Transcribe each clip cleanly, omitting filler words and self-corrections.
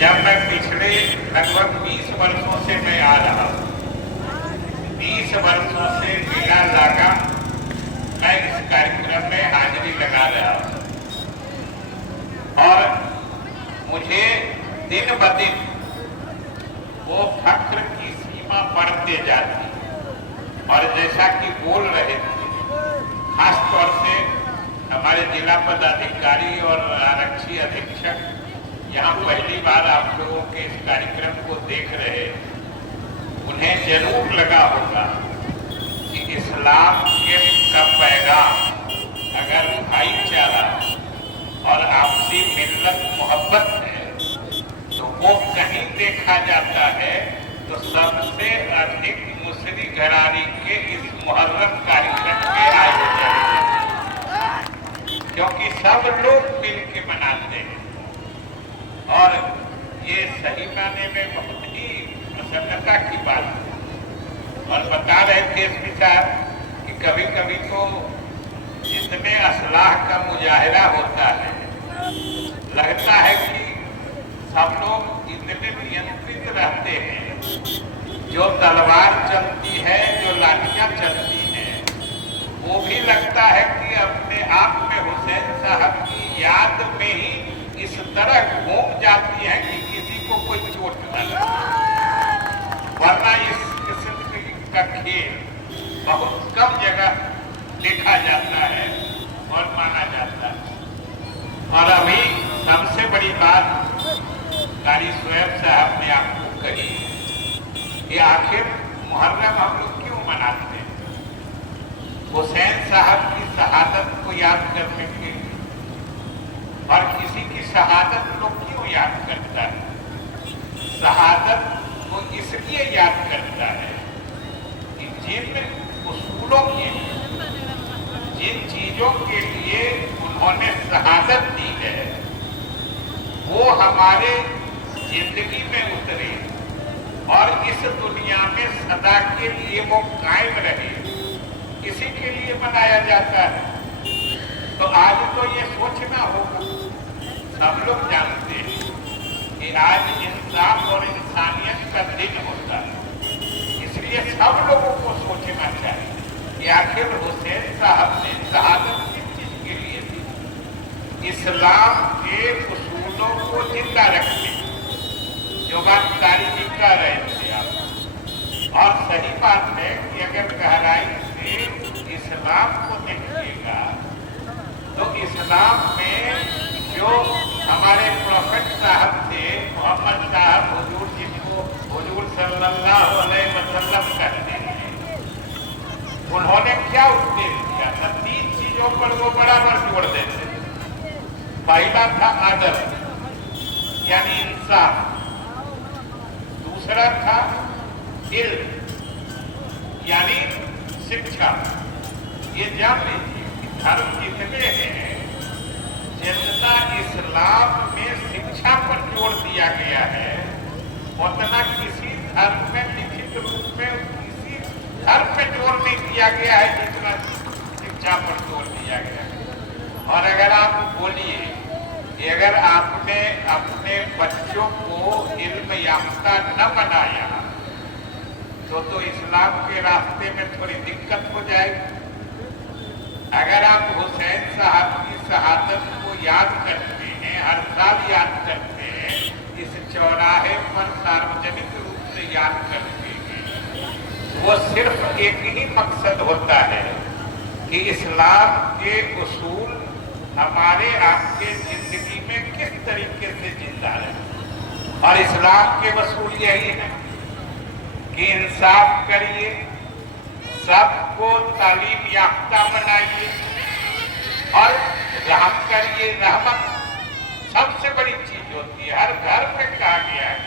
जब मैं पिछले लगभग 20 वर्षों से मैं आ रहा हूँ, 20 वर्षों से बिना लगा मैं इस कार्यक्रम में हाजिरी लगा रहा हूँ और मुझे दिन ब दिन वो फक्र की सीमा बढ़ते जाती और जैसा कि बोल रहे थे, खास तौर से हमारे जिला पदाधिकारी और आरक्षी अधीक्षक यहाँ पहली बार आप लोगों के इस कार्यक्रम को देख रहे, उन्हें जरूर लगा होगा कि इस्लाम के का पैगाम अगर भाईचारा और आपसी मिल्लत मोहब्बत है तो वो कहीं देखा जाता है तो सबसे अधिक मुसरी घरारी के इस मुहर्रम कार्यक्रम के आयोजन, क्योंकि सब लोग मिल के मनाते हैं और ये सही माने में बहुत ही प्रसन्नता की बात है। और बता रहे थे एसपी साहब कि कभी कभी तो जितने असलाह का मुजाहिरा होता है, लगता है कि सब लोग इतने नियंत्रित रहते हैं, जो तलवार चलती है, जो लाठियां चलती हैं, वो भी लगता है कि अपने आप में हुसैन साहब की याद में ही इस तरह घूम जाती है कि किसी को कोई चोट न लगे, वरना इस किस्म का खेल बहुत कम जगह देखा जाता है और माना जाता है। और अभी सबसे बड़ी बात कारी शोएब साहब ने आपको कही कि आखिर मुहर्रम हम लोग क्यों मनाते हैं? हुसैन साहब की शहादत को याद करने के लिए। और किसी की शहादत लोग क्यों याद करता है? शहादत को इसलिए याद करता है कि जिन उसूलों के लिए, जिन चीजों के लिए उन्होंने शहादत दी है, वो हमारे जिंदगी में उतरे और इस दुनिया में सदा के लिए वो कायम रहे, इसी के लिए मनाया जाता है। तो आज तो ये सोचना होगा, सब लोग जानते हैं कि आज इंसाफ और इंसानियत का दिन होता है, इसलिए सब लोगों को सोचना चाहिए कि आखिर हुसैन साहब ने शहादत किस चीज के लिए दी? इस्लाम के उसूलों को जिंदा रखने, जो बात कारी जी कह रहे थे आप, और सही बात है कि अगर गहराई से इस्लाम को देखिएगा तो इस्लाम में जो हमारे प्रोफेट साहब थे, मोहम्मद साहब, हुजूर जिनको हुजूर सल्लल्लाहु अलैहि वसल्लम कहते हैं, उन्होंने क्या उपदेश दिया था? 3 चीजों पर वो बराबर जोड़ देते थे। पहला था आदर यानी इंसाफ, दूसरा था इल्म यानी शिक्षा। ये जान लीजिए कि धर्म जितने हैं, जितना इस्लाम में शिक्षा पर जोर दिया गया है, उतना किसी धर्म में लिखित रूप में किसी धर्म में जोर नहीं दिया गया है जितना शिक्षा पर जोर दिया गया है। और अगर आप बोलिए कि अगर आपने अपने बच्चों को इल्म याफ्ता न बनाया तो इस्लाम के रास्ते में थोड़ी दिक्कत हो जाएगी। अगर आप हुसैन साहब की शहादत को याद करते हैं, हर साल याद करते हैं, इस चौराहे पर सार्वजनिक रूप से याद करते हैं, वो सिर्फ एक ही मकसद होता है कि इस्लाम के उसूल हमारे आपके जिंदगी में किस तरीके से जिंदा रहे। और इस्लाम के उसूल यही है कि इंसाफ करिए, सबको तालीम याफ्ता बनाइए और रहम करिए। रहमत सबसे बड़ी चीज होती है, हर घर में कहा गया है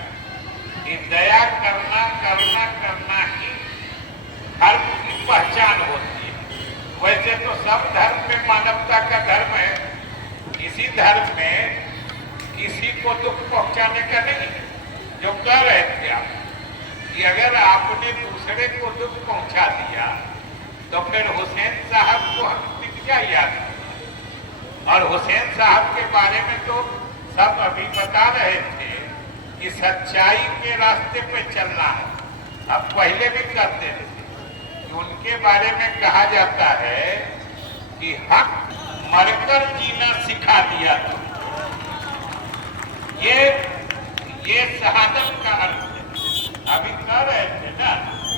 कि दया करना करना करना ही धर्म की पहचान होती है। वैसे तो सब धर्म में मानवता का धर्म है, इसी धर्म में किसी को दुख पहुंचाने का नहीं। जो कह रहे थे आप कि अगर आपने दूसरे को दुख पहुंचा दिया तो फिर हुसैन साहब को हम क्या याद करें? और हुसैन साहब के बारे में तो सब अभी बता रहे थे कि सच्चाई के रास्ते पे चलना है। अब पहले भी कहते थे कि उनके बारे में कहा जाता है कि हक मरकर जीना सिखा दिया तो ये शहादत का अर्थ है। अभी कह रहे थे ना,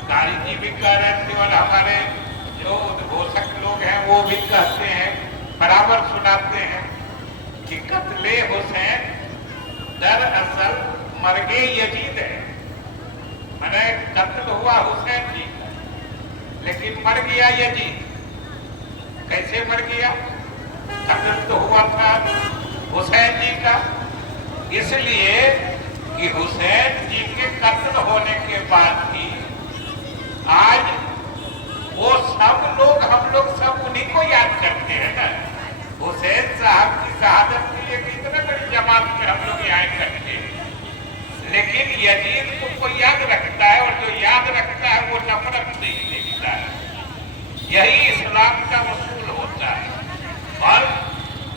कारी जी भी कह रहे थे और हमारे जो उद्घोषक लोग हैं वो भी कहते हैं, बराबर सुनाते हैं कि कत्ले हुसैन दरअसल मरगे यजीद है। मैंने कत्ल हुआ हुसैन जी का, लेकिन मर गया यजीद। कैसे मर गया? कत्ल तो हुआ था हुसैन जी का, इसलिए कि हुसैन जी के कत्ल होने के बाद भी आज वो सब लोग, हम लोग सब उन्हीं को याद करते हैं ना। हुसैन साहब की शहादत के लिए इतना बड़ी जमात में हम लोग यहाँ इकट्ठे हैं, लेकिन यजीद को कोई याद रखता है, और जो याद रखता है वो नफरत से ही देखता है। यही इस्लाम का उसूल होता है। और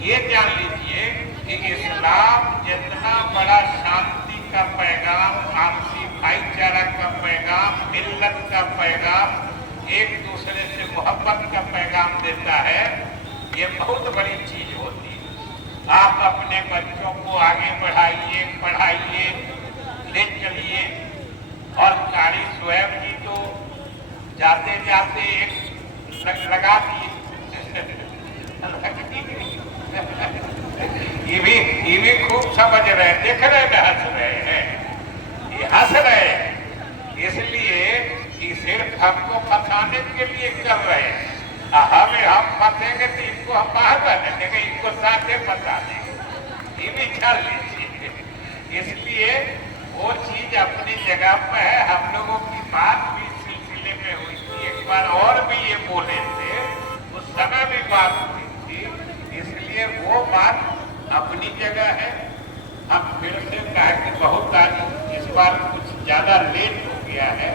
ये जान लीजिए कि इस्लाम जितना बड़ा शांति का पैगाम, आपसी भाईचारा का पैगाम, मिल्लत का पैगाम, एक दूसरे से मोहब्बत का पैगाम देता है, ये बहुत बड़ी चीज होती है। आप अपने बच्चों को आगे बढ़ाइए, पढ़ाइए, ले चलिए। और कारी स्वयं जी तो जाते जाते एक लगा दिए ये भी खूब समझ रहे हैं, देख रहे हैं, हंस रहे हैं, ये हंस रहे हैं इसलिए कि सिर्फ हमको फंसाने के लिए कर रहे हैं। हम फंसेंगे तो इनको हम बाहर बने देंगे, इनको साथे फंसा देंगे, ये भी ख्याल लीजिए। इसलिए वो चीज अपनी जगह पर है। हम लोगों की बात भी सिलसिले में हुई थी, एक बार और भी ये बोले थे, उस समय भी बात हुई थी, इसलिए वो बात अपनी जगह है। हम फिर से कहा कि बहुत आज इस बार कुछ ज्यादा लेट हो गया है,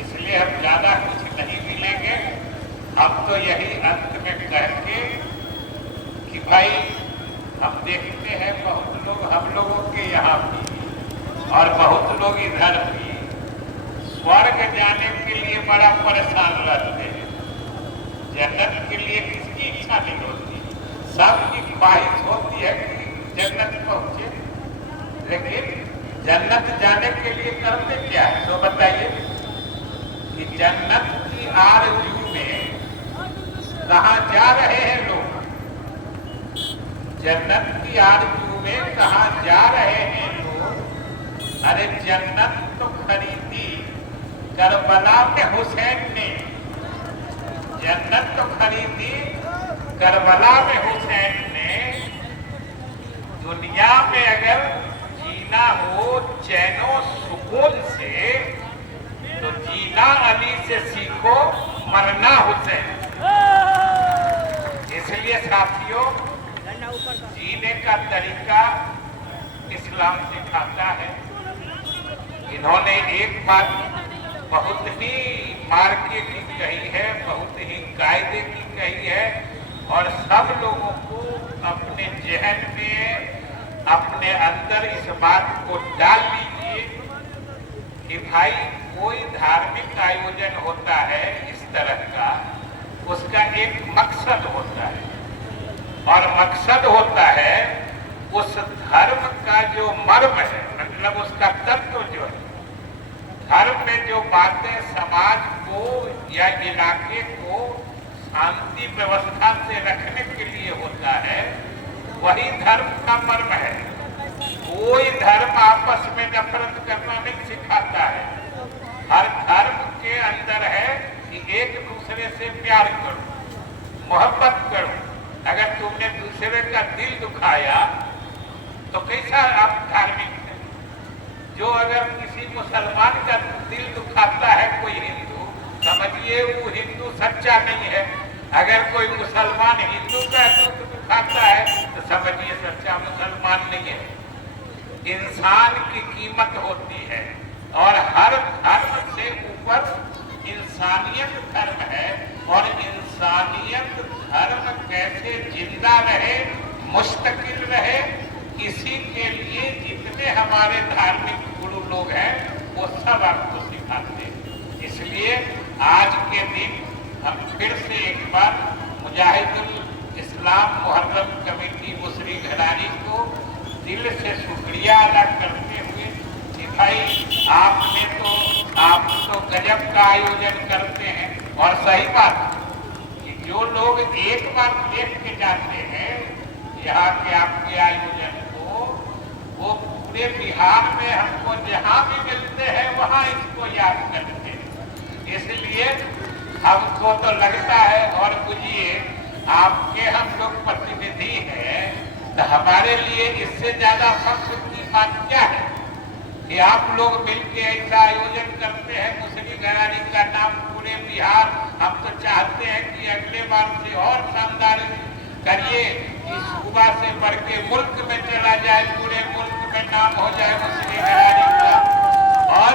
इसलिए हम ज्यादा कुछ नहीं मिलेंगे। अब तो यही अंत में कह के कि भाई हम देखते हैं बहुत लोग हम लोगों के यहाँ भी और बहुत लोग इधर भी स्वर्ग जाने के लिए बड़ा परेशान रहते हैं। जन्नत के लिए किसकी इच्छा नहीं होती, सबकी ख्वाहिश होती है कि जन्नत पहुंचे, लेकिन जन्नत जाने के लिए करते क्या है? तो बताइए कि जन्नत की आरज़ू में कहाँ जा रहे हैं लोग? जन्नत की आरज़ू में कहाँ जा रहे हैं लोग? अरे जन्नत तो खरीदी करबला में हुसैन ने, जन्नत तो खरीदी करबला में हुसैन ने। दुनिया में अगर जीना हो चैनो सुकून से, तो जीना अली से सीखो, मरना हुसैन। इसलिए साथियों, जीने का तरीका इस्लाम सिखाता है। इन्होंने एक बात बहुत ही मार्के की कही है, बहुत ही कायदे की कही है, और सब लोगों को अपने जहन में, अपने अंदर इस बात को डाल लीजिए कि भाई कोई धार्मिक आयोजन होता है इस तरह का, उसका एक मकसद होता है, और मकसद होता है उस धर्म का जो मर्म है, मतलब उसका तत्व जो है, धर्म में जो बातें समाज को या इलाके को शांति व्यवस्था से रखने के लिए होता है, वही धर्म का मर्म है। कोई धर्म आपस में नफरत करना नहीं सिखाता है। हर धर्म के अंदर है कि एक दूसरे से प्यार करो, मोहब्बत करो। अगर तुमने दूसरे का दिल दुखाया तो कैसा आप धार्मिक है? जो अगर किसी मुसलमान का दिल दुखाता है कोई हिंदू, समझिए वो हिंदू सच्चा नहीं है। अगर कोई मुसलमान हिंदू का दिल दुखाता है तो समझिए सच्चा मुसलमान नहीं है। इंसान की कीमत होती है, और हर धर्म से ऊपर इंसानियत धर्म है, और इंसानियत धर्म कैसे जिंदा रहे, मुस्तकिल रहे, इसी के लिए जितने हमारे धार्मिक लोग हैं वो सब आपको सिखाते हैं। इसलिए आज के दिन हम फिर से एक बार मुजाहिदुल इस्लाम मुहर्रम कमेटी मुसरी घरानी को दिल से शुक्रिया अदा करते हुए कि भाई आप तो गजब का आयोजन करते हैं। और सही बात कि जो लोग एक बार देख के जाते हैं यहाँ के आपके आयोजन को, वो पूरे बिहार में हमको जहाँ भी मिलते हैं वहाँ इसको याद करते हैं। इसलिए हमको तो लगता है, और बुझिए आपके हम लोग प्रतिनिधि हैं, तो हमारे लिए इससे ज्यादा फख्र की बात क्या है कि आप लोग मिलकर ऐसा आयोजन करते हैं। मुसरी घरानी का नाम पूरे बिहार, हम तो चाहते हैं कि अगले बार से और शानदार करिए, कि सूबा से बढ़ के मुल्क में चला जाए, पूरे मुल्क में नाम हो जाए मुसरी घरानी का। और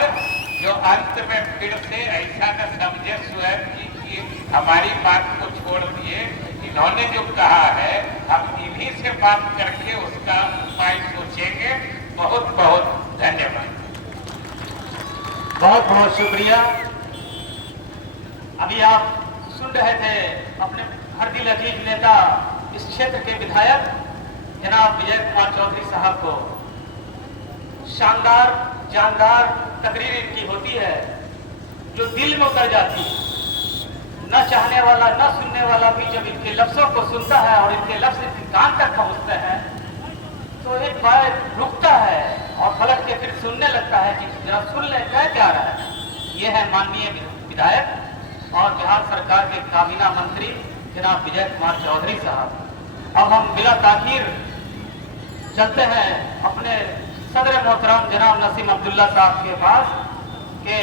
जो अंत में फिर से ऐसा न समझे स्वयं कि हमारी बात को छोड़ दिए, इन्होंने जो कहा है हम इन्हीं से बात करके उसका उपाय सोचेंगे। बहुत बहुत धन्यवाद। बहुत बहुत शुक्रिया। अभी आप सुन रहे थे अपने हर दिल अजीज नेता, इस क्षेत्र के विधायक जनाब विजय कुमार चौधरी साहब को। शानदार जानदार तकरीर इनकी होती है जो दिल में उतर जाती है। न चाहने वाला न सुनने वाला भी जब इनके लफ्जों को सुनता है और इनके लफ्ज इनके कान तक पहुंचते हैं तो एक बार रुकता है और पलट के फिर सुनने लगता है कि जरा सुन ले क्या रहा है। ये है माननीय विधायक और बिहार सरकार के काबीना मंत्री जनाब विजय कुमार चौधरी साहब। अब हम बिला ताखीर चलते हैं अपने सदर मोहतरम जनाब नसीम अब्दुल्ला साहब के पास के